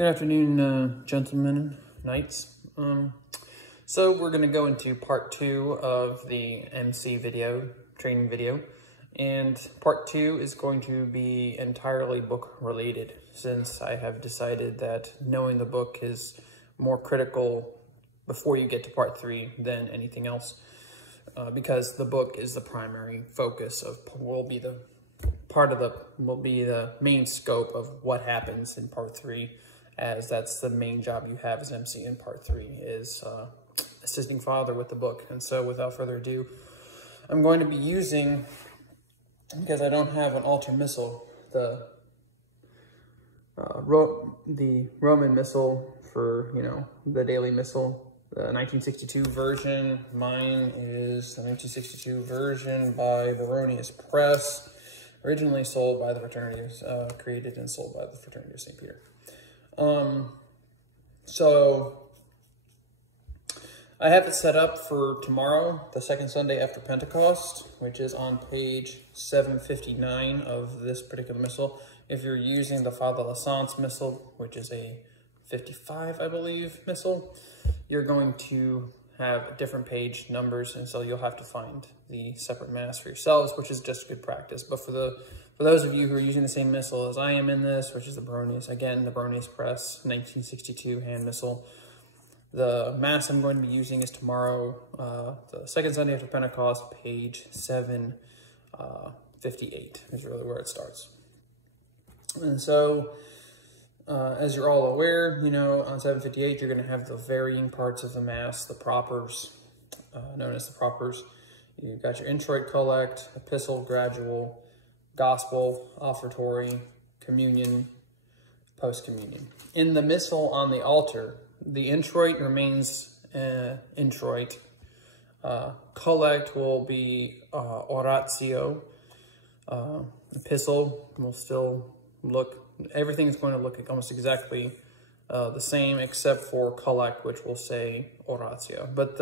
Good afternoon, gentlemen and knights. So we're going to go into part 2 of the MC video, training video. And part 2 is going to be entirely book related, since I have decided that knowing the book is more critical before you get to part 3 than anything else. Because the book is the primary focus of, will be the main scope of what happens in part 3. As that's the main job you have as MC in part 3 is assisting Father with the book. And so without further ado, I'm going to be using, because I don't have an altar missal, the Roman missal for, the daily missal, the 1962 version. Mine is the 1962 version by Baronius Press, originally sold by the Fraternity, created and sold by the Fraternity of St. Peter. So I have it set up for tomorrow, the second Sunday after Pentecost, which is on page 759 of this particular missal. If you're using the Father Lassance missal, which is a 55, I believe, missal, you're going to have different page numbers, and so you'll have to find the separate mass for yourselves, which is just good practice. But for those of you who are using the same missal as I am in this, which is the Baronius, again, the Baronius Press 1962 hand missal, the mass I'm going to be using is tomorrow, the second Sunday after Pentecost, page 758 is really where it starts. And so, as you're all aware, on 758, you're going to have the varying parts of the Mass, the propers, known as the propers. You've got your introit, collect, epistle, gradual, gospel, offertory, communion, post-communion. In the missal on the altar, the introit remains introit. Collect will be oratio. Epistle will still look, everything is going to look almost exactly the same, except for collect, which will say oratio. But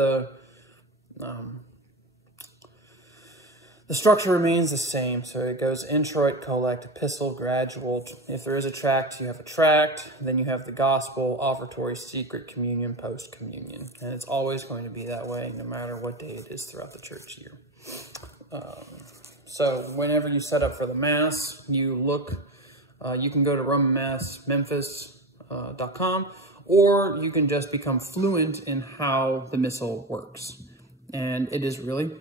the structure remains the same. So it goes introit, collect, epistle, gradual. If there is a tract, you have a tract. Then you have the gospel, offertory, secret, communion, post-communion. And it's always going to be that way, no matter what day it is throughout the church year. So whenever you set up for the Mass, you look, you can go to RomanMassMemphis.com, or you can just become fluent in how the missal works. And it is really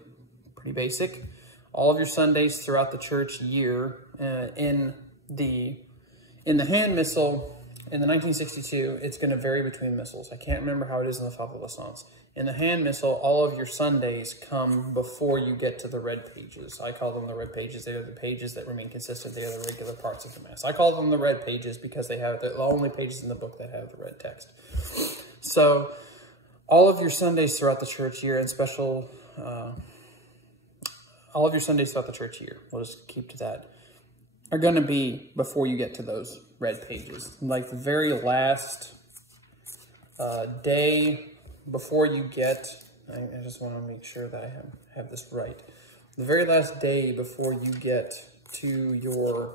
pretty basic. All of your Sundays throughout the church year, in the hand missal, in the 1962, it's going to vary between missals. I can't remember how it is in the Father Lassance. In the hand missal, all of your Sundays come before you get to the red pages. I call them the red pages. They are the pages that remain consistent. They are the regular parts of the Mass. I call them the red pages because they have the only pages in the book that have the red text. So all of your Sundays throughout the church year, and all of your Sundays throughout the church year, we'll just keep to that, are going to be before you get to those red pages. Like the very last day before you get, I just want to make sure that I have this right. The very last day before you get to your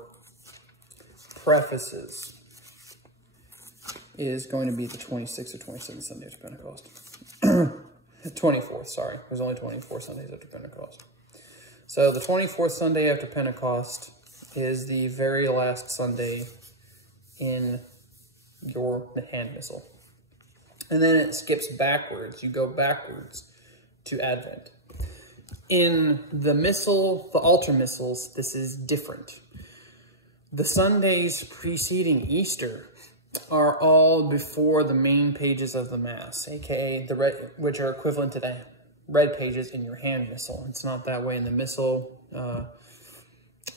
prefaces is going to be the 26th or 27th Sunday after Pentecost. 24th, sorry. There's only 24 Sundays after Pentecost. So the 24th Sunday after Pentecost is the very last Sunday in the hand missal. And then it skips backwards. You go backwards to Advent. In the missal, the altar missals, this is different. The Sundays preceding Easter are all before the main pages of the Mass, aka the red, which are equivalent to the red pages in your hand missal. It's not that way in the missal.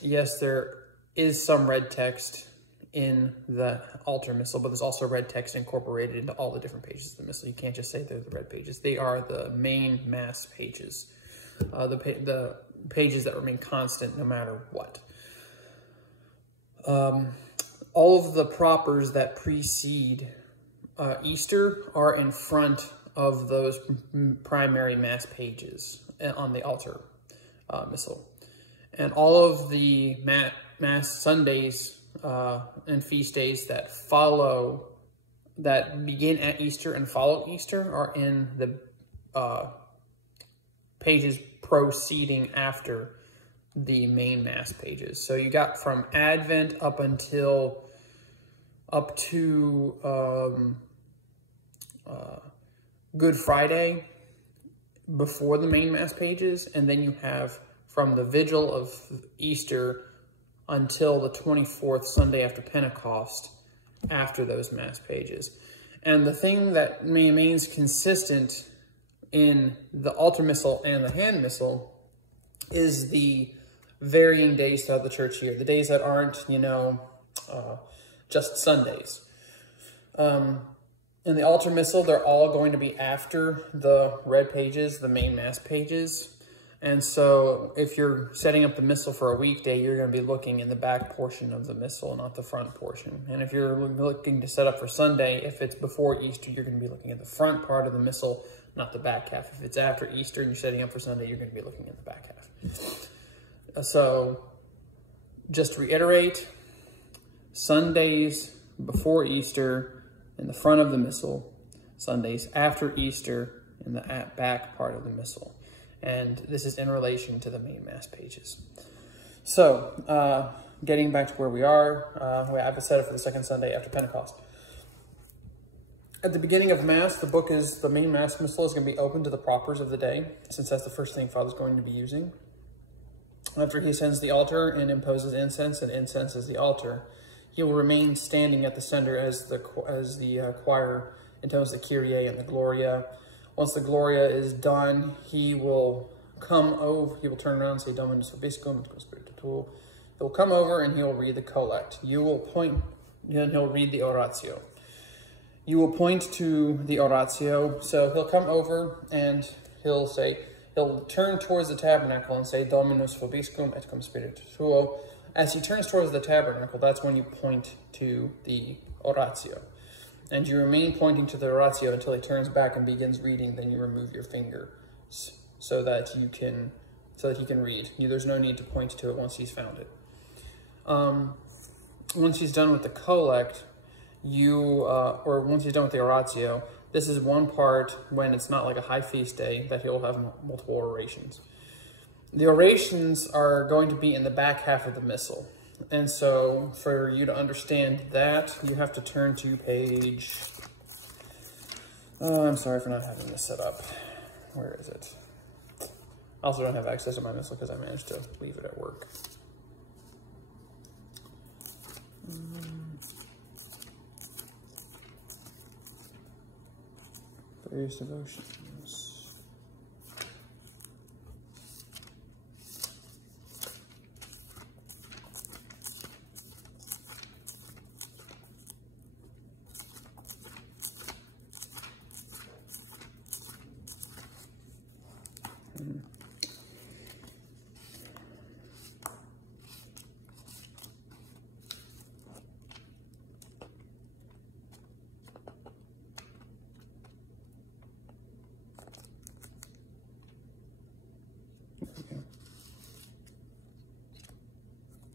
Yes, there is some red text in the altar missal, but there's also red text incorporated into all the different pages of the missal. You can't just say they're the red pages. They are the main Mass pages, the pages that remain constant no matter what. All of the propers that precede Easter are in front of those primary Mass pages on the altar missal. And all of the Mass Sundays and feast days that follow that begin at Easter and follow Easter are in the pages preceding after the main Mass pages. So you got from Advent up to Good Friday before the main Mass pages, and then you have from the Vigil of Easter until the 24th Sunday after Pentecost after those Mass pages. And the thing that remains consistent in the altar missal and the hand missal is the varying days throughout the church year, the days that aren't, just Sundays. In the altar missal, they're all going to be after the red pages, the main Mass pages. And so if you're setting up the missal for a weekday, you're going to be looking in the back portion of the missal, not the front portion. And if you're looking to set up for Sunday, if it's before Easter, you're going to be looking at the front part of the missal, not the back half. If it's after Easter and you're setting up for Sunday, you're going to be looking at the back half. So just to reiterate, Sundays before Easter in the front of the missal, Sundays after Easter in the back part of the missal. And this is in relation to the main Mass pages. So, getting back to where we are, I have it set up for the second Sunday after Pentecost. At the beginning of Mass, the main Mass missal is going to be open to the propers of the day, since that's the first thing Father's going to be using. After he ascends the altar and imposes incense and incenses the altar, he will remain standing at the center as the choir intones the Kyrie and the Gloria. Once the Gloria is done, he will come over, he will turn around and say, Dominus vobiscum, et cum spiritu tuo. He'll come over and he'll read the collect. You will point, and he'll read the oratio. You will point to the oratio. So he'll come over and he'll turn towards the tabernacle and say, Dominus vobiscum, et cum spiritu tuo. As he turns towards the tabernacle, that's when you point to the oratio. And you remain pointing to the oratio until he turns back and begins reading. Then you remove your finger so that he can read. There's no need to point to it once he's found it. Once he's done with the collect, or once he's done with the oratio, this is one part when it's not like a high feast day that he'll have multiple orations. The orations are going to be in the back half of the missal. And so for you to understand that, you have to turn to page... I'm sorry for not having this set up. Where is it? I also don't have access to my missal because I managed to leave it at work. Various devotions.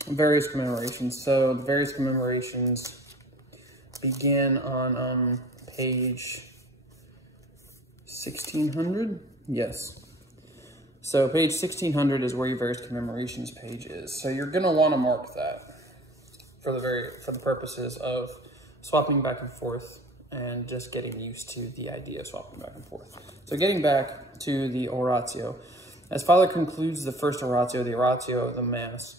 Various commemorations. So the various commemorations begin on page 1600. Yes. So page 1600 is where your various commemorations page is. So you're going to want to mark that for the purposes of swapping back and forth and just getting used to the idea of swapping back and forth. So getting back to the oratio. As Father concludes the first oratio, the oratio of the Mass,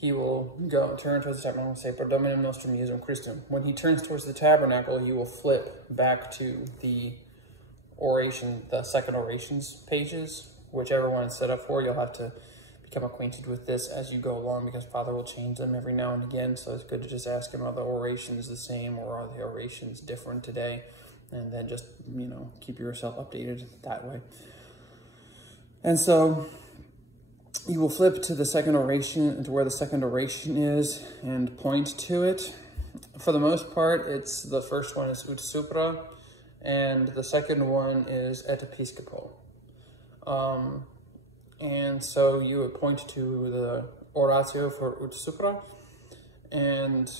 he will turn towards the tabernacle and say, Per Dominum nostrum Iesum Christum. When he turns towards the tabernacle, he will flip back to the oration, the second orations pages, whichever one is set up for. You'll have to become acquainted with this as you go along because Father will change them every now and again. So it's good to just ask him, are the orations the same or are the orations different today? And then just, keep yourself updated that way. And so you will flip to the second oration, to where the second oration is, and point to it. For the most part, the first one is ut supra, and the second one is et episcopo. And so you would point to the oratio for ut supra, and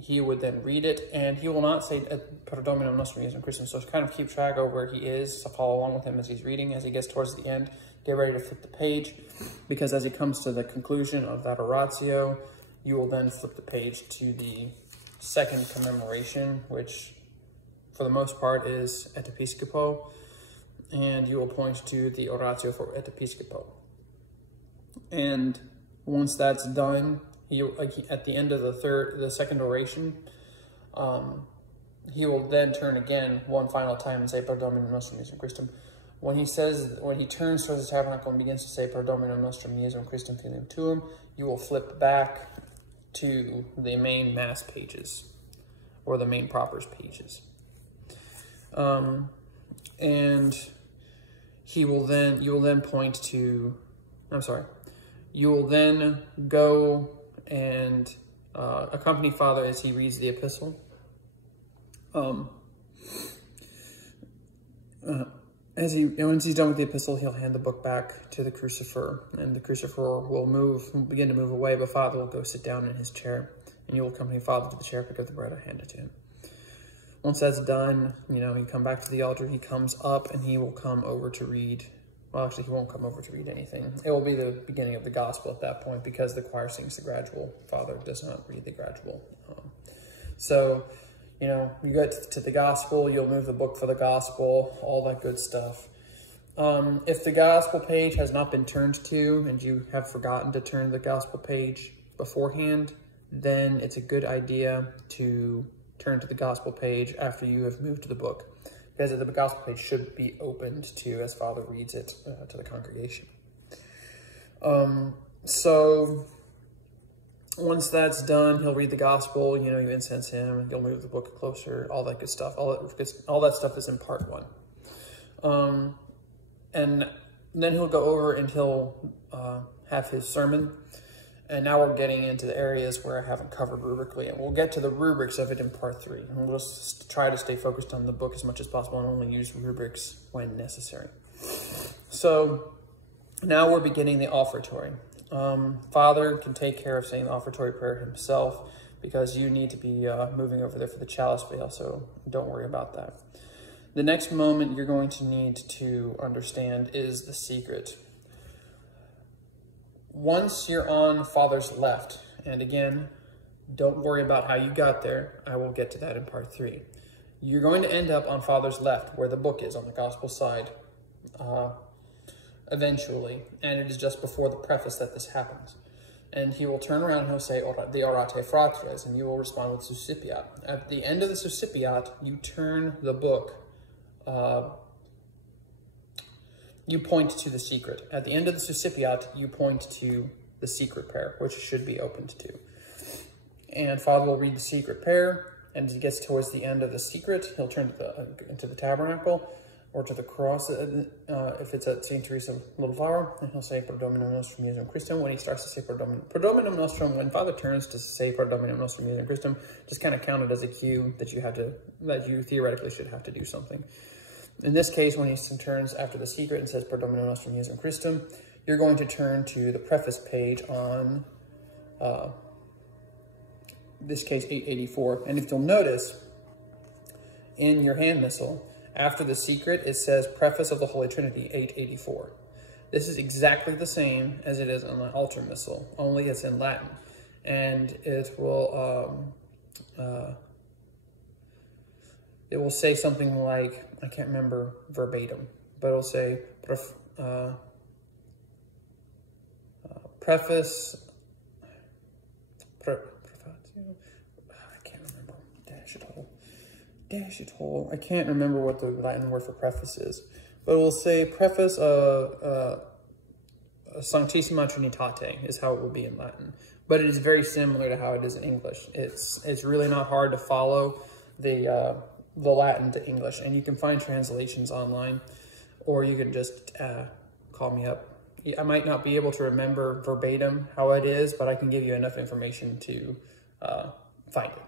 he would then read it, and he will not say Per Dominum Nostrum Iesum Christum. So kind of keep track of where he is, so follow along with him as he's reading. As he gets towards the end, get ready to flip the page, because as he comes to the conclusion of that oratio, you will then flip the page to the second commemoration, which for the most part is Et Episcopo, and you will point to the oratio for Et Episcopo. And once that's done, at the end of the second oration, he will then turn again one final time and say Per Dominum Nostrum Iesum Christum. When he turns towards the tabernacle and begins to say Per Dominum Nostrum Iesum Christum Filium Tuum, you will flip back to the main mass pages, or the main propers pages. And you will then go and accompany Father as he reads the epistle. Once he's done with the epistle, he'll hand the book back to the crucifer, and the crucifer will begin to move away, but Father will go sit down in his chair, and you will accompany Father to the chair, pick up the bread, and hand it to him. Once that's done, you come back to the altar, he comes up, and he will come over to read. Well, actually, he won't come over to read anything. It will be the beginning of the gospel at that point, because the choir sings the gradual. Father does not read the gradual. You get to the gospel, you'll move the book for the gospel, all that good stuff. If the gospel page has not been turned to, and you have forgotten to turn the gospel page beforehand, then it's a good idea to turn to the gospel page after you have moved the book, because the gospel page should be opened to as Father reads it to the congregation. So once that's done, he'll read the gospel, you incense him, and you'll move the book closer, all that good stuff. All that stuff is in part 1. And then he'll go over and he'll have his sermon. And now we're getting into the areas where I haven't covered rubrically, and we'll get to the rubrics of it in part 3. And we'll just try to stay focused on the book as much as possible and only use rubrics when necessary. So now we're beginning the offertory. Father can take care of saying the offertory prayer himself, because you need to be moving over there for the chalice veil, so don't worry about that. The next moment you're going to need to understand is the secret. Once you're on Father's left, and again, don't worry about how you got there, I will get to that in part 3. You're going to end up on Father's left, where the book is on the gospel side, eventually, and it is just before the preface that this happens. And he will turn around and he'll say, the Orate Fratres, and you will respond with Suscipiat. At the end of the Suscipiat, you turn the book, you point to the secret. At the end of the Suscipiat, you point to the secret prayer, which should be opened to. And Father will read the secret prayer, and as he gets towards the end of the secret, he'll turn to the tabernacle, or to the cross, if it's at St. Teresa of Little Flower, and he'll say Per Dominum Nostrum Iesum Christum. When he starts to say Per Dominum Nostrum, when Father turns to say Per Dominum Nostrum Iesum Christum, just kind of count it as a cue that you theoretically should have to do something. In this case, when he turns after the secret and says Per Dominum Nostrum Iesum Christum, you're going to turn to the preface page on, this case, 884. And if you'll notice, in your hand missal, after the secret, it says Preface of the Holy Trinity, 884. This is exactly the same as it is on the altar missal, only it's in Latin. And it will say something like, I can't remember verbatim, but it'll say Preface, I can't remember, dash it whole. I can't remember what the Latin word for preface is, but it will say Preface Sanctissima Trinitate is how it will be in Latin. But it is very similar to how it is in English. It's really not hard to follow the Latin to English, and you can find translations online, or you can just call me up. I might not be able to remember verbatim how it is, but I can give you enough information to find it.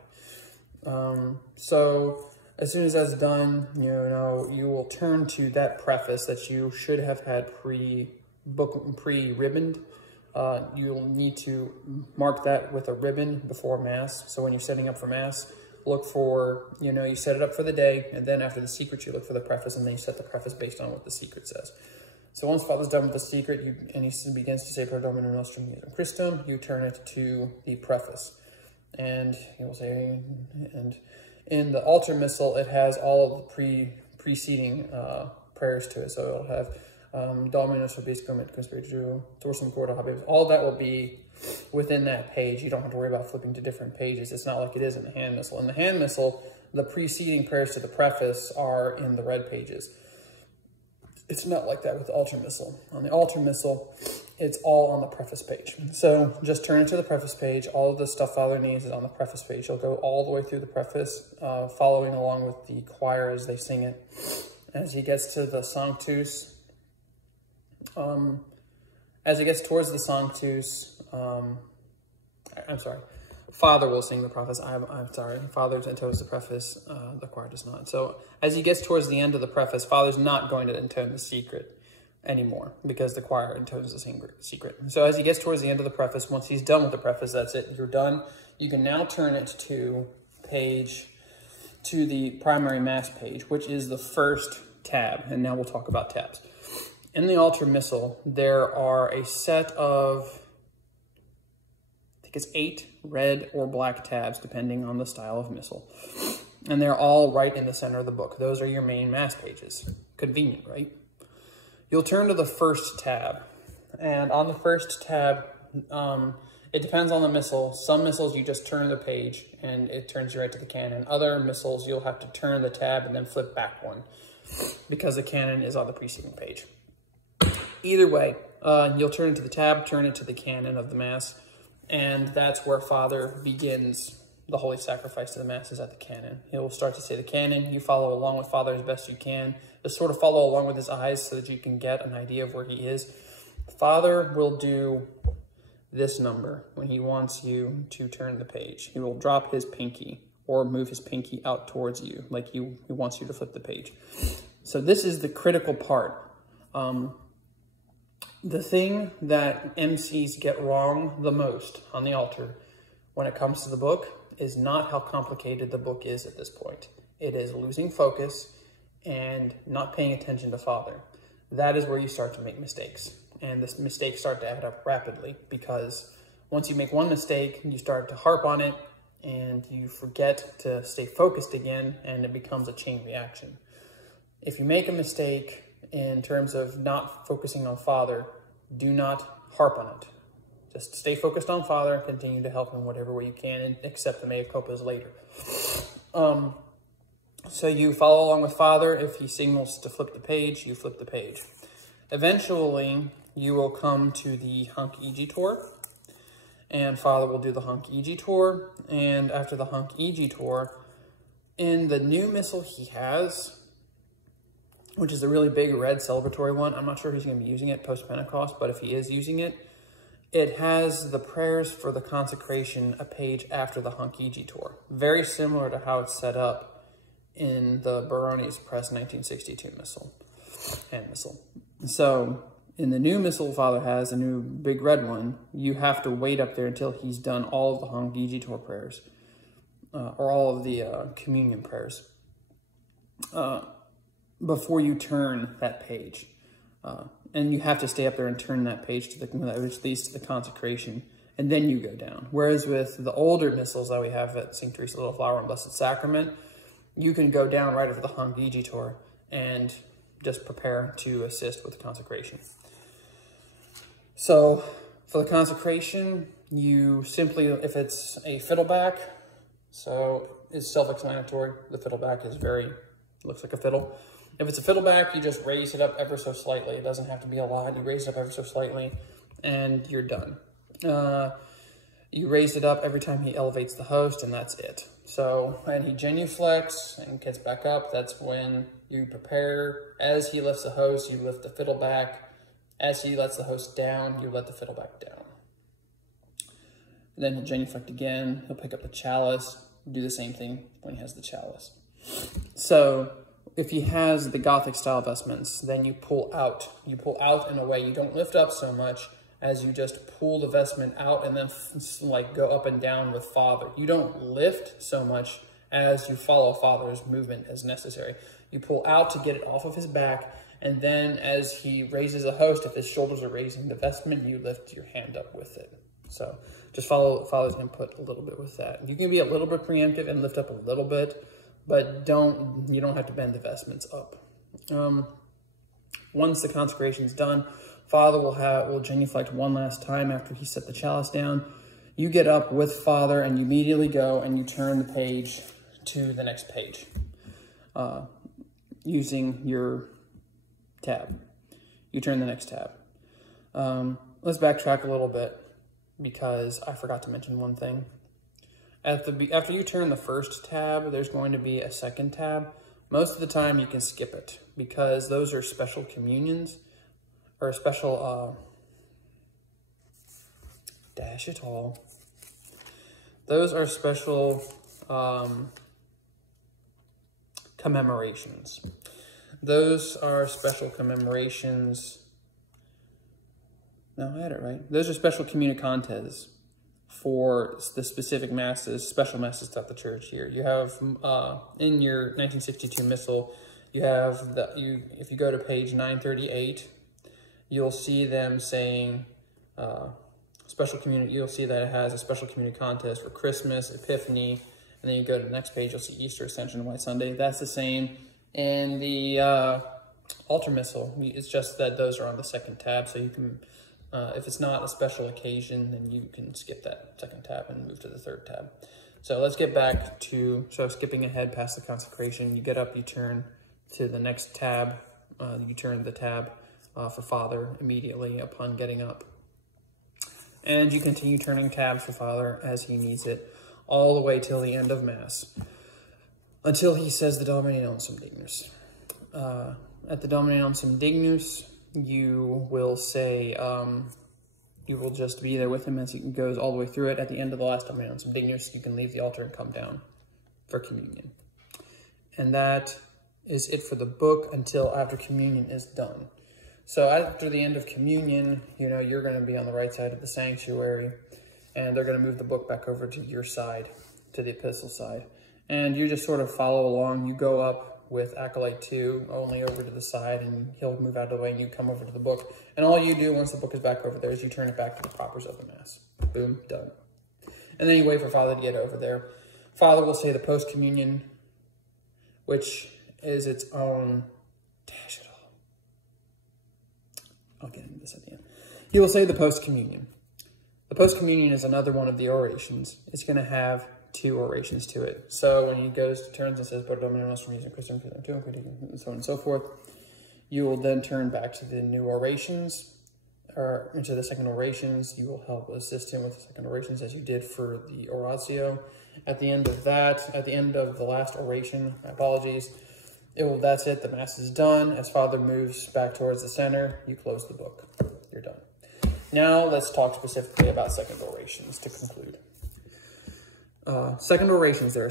So as soon as that's done, you will turn to that preface that you should have had pre-ribboned, you'll need to mark that with a ribbon before Mass. So when you're setting up for Mass, look for, you set it up for the day, and then after the secret, you look for the preface, and then you set the preface based on what the secret says. So once Father's done with the secret, and he begins to say, Per Dominum Nostrum Iusum Christum, you turn it to the preface. And he will say, and in the altar missal, it has all of the preceding prayers to it. So it'll have Dominus Vobiscum et Conspiritu, Dorsum Corda Habebus. All that will be within that page. You don't have to worry about flipping to different pages. It's not like it is in the hand missal. In the hand missal, the preceding prayers to the preface are in the red pages. It's not like that with the altar missal. On the altar missal, it's all on the preface page. So just turn it to the preface page. All of the stuff Father needs is on the preface page. You'll go all the way through the preface, following along with the choir as they sing it. As he gets to the Sanctus, as he gets towards the Sanctus, I'm sorry, Father will sing the preface. I'm sorry, Father intones the preface, the choir does not. So as he gets towards the end of the preface, Father's not going to intone the secret anymore because the choir intones the secret. So as he gets towards the end of the preface, once he's done with the preface, that's it, you're done. You can now turn it to the primary Mass page, which is the first tab, and now we'll talk about tabs. In the altar missal, there are a set of, I think it's 8 red or black tabs, depending on the style of missal. And they're all right in the center of the book. Those are your main Mass pages. Convenient, right? You'll turn to the first tab. And on the first tab, it depends on the missal. Some missals, you just turn the page, and it turns you right to the canon. Other missals, you'll have to turn the tab and then flip back one, because the canon is on the preceding page. Either way, you'll turn it to the tab, turn it to the canon of the Mass, and that's where Father begins the Holy Sacrifice to the Masses at the canon. He'll start to say the canon. You follow along with Father as best you can. Just sort of follow along with his eyes so that you can get an idea of where he is. Father will do this number when he wants you to turn the page. He will drop his pinky or move his pinky out towards you, like he wants you to flip the page. So this is the critical part. The thing that MCs get wrong the most on the altar when it comes to the book is not how complicated the book is at this point. It is losing focus and not paying attention to Father. That is where you start to make mistakes. And the mistakes start to add up rapidly, because once you make one mistake, you start to harp on it and you forget to stay focused again, and it becomes a chain reaction. If you make a mistake in terms of not focusing on Father, do not harp on it. Just stay focused on Father and continue to help him whatever way you can, and accept the mea culpas later. So you follow along with Father. If he signals to flip the page, you flip the page. Eventually, you will come to the Hunc Igitur, and Father will do the Hunc Igitur. And after the Hunc Igitur, in the new missal he has, which is a really big red celebratory one. I'm not sure he's going to be using it post-Pentecost, but if he is using it, it has the prayers for the consecration a page after the Hunc Igitur. Very similar to how it's set up in the Barones Press 1962 missal, hand missal. So in the new missal Father has, a new big red one, you have to wait up there until he's done all of the Hunc Igitur prayers, or all of the communion prayers, before you turn that page. And you have to stay up there and turn that page to which leads to the consecration, and then you go down. Whereas with the older missals that we have at St. Teresa Little Flower and Blessed Sacrament, you can go down right after the Hunc Igitur and just prepare to assist with the consecration. So for the consecration, you simply, if it's a fiddleback, so it's self-explanatory. The fiddleback is looks like a fiddle. If it's a fiddleback, you just raise it up ever so slightly. It doesn't have to be a lot. You raise it up ever so slightly, and you're done. You raise it up every time he elevates the host, and that's it. So, and he genuflects and gets back up. That's when you prepare. As he lifts the host, you lift the fiddleback. As he lets the host down, you let the fiddleback down. And then he'll genuflect again. He'll pick up the chalice, do the same thing when he has the chalice. So if he has the Gothic style vestments, then you pull out. You pull out in a way you don't lift up so much, as you just pull the vestment out and then like go up and down with Father. You don't lift so much as you follow Father's movement as necessary. You pull out to get it off of his back, and then as he raises a host, if his shoulders are raising the vestment, you lift your hand up with it. So just follow Father's input a little bit with that. You can be a little bit preemptive and lift up a little bit, but you don't have to bend the vestments up. Once the consecration is done, Father will genuflect one last time after he set the chalice down. You get up with Father and you immediately go and you turn the page to the next page using your tab. You turn the next tab. Let's backtrack a little bit because I forgot to mention one thing. After you turn the first tab, there's going to be a second tab. Most of the time you can skip it because those are special communions or special, dash it all. Those are special commemorations. Those are special commemorations. No, I had it right. Those are special communicantes for the specific masses, special masses throughout the church here. You have, in your 1962 missal, you have, if you go to page 938, you'll see them saying, you'll see that it has a special communicante for Christmas, Epiphany, and then you go to the next page, you'll see Easter, Ascension, and White Sunday. That's the same in the altar missal. It's just that those are on the second tab, so you can, if it's not a special occasion, then you can skip that second tab and move to the third tab. So let's get back to, skipping ahead past the consecration, you get up, you turn to the next tab, you turn the tab for Father immediately upon getting up. And you continue turning tabs for Father as he needs it, all the way till the end of Mass, until he says the Domine non sum dignus. At the Domine non sum dignus, you will say, you will just be there with him as he goes all the way through it. At the end of the last Domine non sum dignus, you can leave the altar and come down for communion. And that is it for the book until after communion is done. So after the end of communion, you're going to be on the right side of the sanctuary, and they're going to move the book back over to your side, to the epistle side. And you just sort of follow along. You go up with Acolyte 2, only over to the side, and he'll move out of the way, and you come over to the book. And all you do once the book is back over there is you turn it back to the propers of the Mass. Boom, done. And then you wait for Father to get over there. Father will say the post-communion, which is its own, dash it all. I'll get into this at the end. He will say the post-communion. The post-communion is another one of the orations. It's going to have 2 orations to it. So when he turns and says, Pro Domine nostrum Iesum Christum, and so on and so forth, you will then turn back to the new orations, or into the second orations. You will help assist him with the second orations as you did for the oratio. At the end of that, at the end of the last oration, my apologies, that's it. The Mass is done. As Father moves back towards the center, you close the book. You're done. Now let's talk specifically about second orations to conclude. Second orations, there are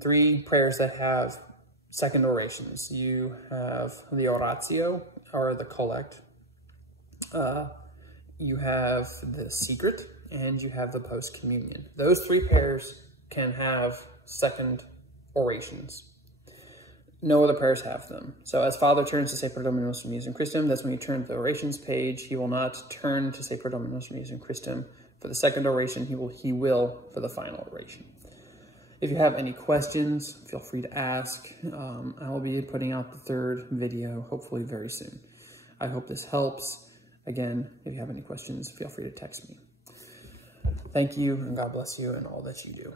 3 prayers that have second orations. You have the oratio, or the collect. You have the secret, and you have the post-communion. Those 3 prayers can have second orations. No other prayers have them. So as Father turns to say Pro Domine nostrum Iesum Christum, that's when you turn to the orations page. He will not turn to say Pro Domine nostrum Iesum Christum for the second oration. He will for the final oration. If you have any questions, feel free to ask. I will be putting out the 3rd video, hopefully very soon. I hope this helps. Again, if you have any questions, feel free to text me. Thank you, and God bless you in all that you do.